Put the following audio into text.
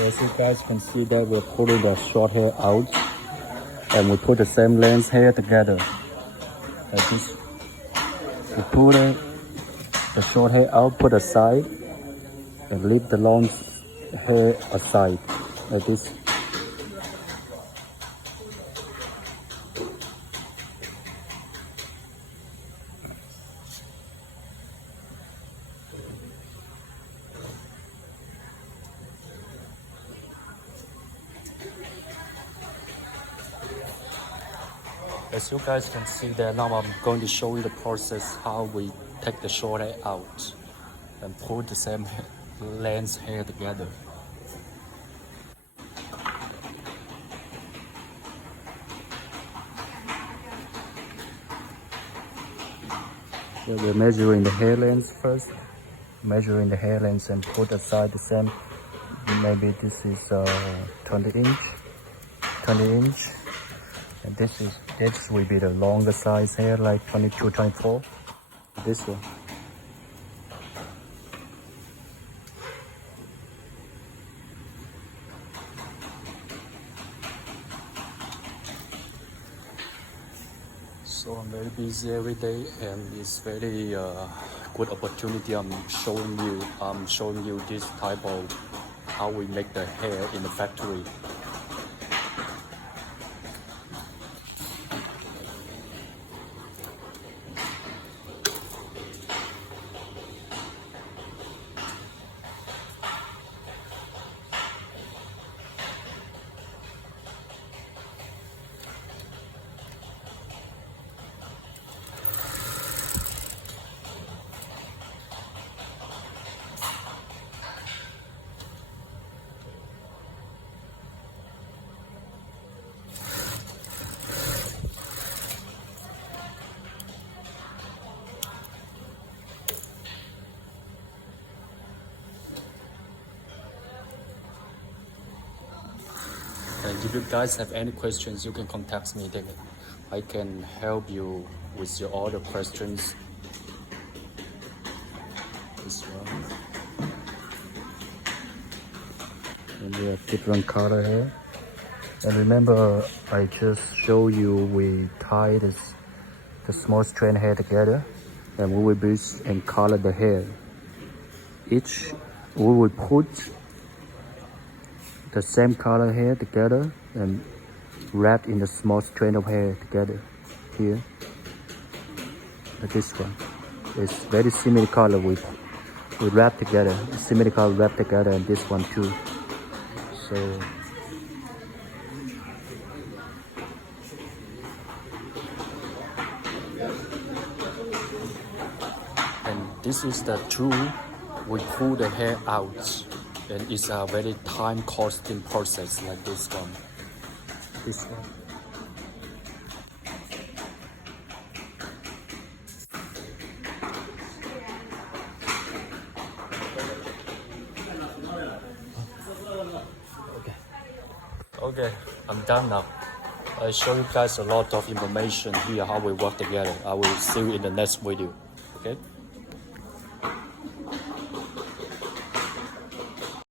as you guys can see that we're pulling the short hair out and we put the same length hair together like this. We pull the short hair out, put aside, and leave the long hair aside like this. As you guys can see that now I'm going to show you the process how we take the short hair out and pull the same length hair together. So we're measuring the hair length first, measuring the hair length and put aside the same. Maybe this is 20 inch. And this will be the longer size hair, like 22, 24. This one. So I'm very busy every day, and it's very good opportunity. I'm showing you this type of how we make the hair in the factory. And if you guys have any questions, you can contact me. Then I can help you with your all the questions. This one. And we have different color here. And remember, I just show you we tie the small strand hair together, and we will bleach and color the hair. We will put the same color hair together and wrap in the small strand of hair together here. Like this one. It's very similar color we wrap together. Similar color wrap together, and this one too. So and this is the tool we pull the hair out. And it's a very time-costing process like this one. This one. Okay, I'm done now. I show you guys a lot of information here how we work together. I will see you in the next video. Okay.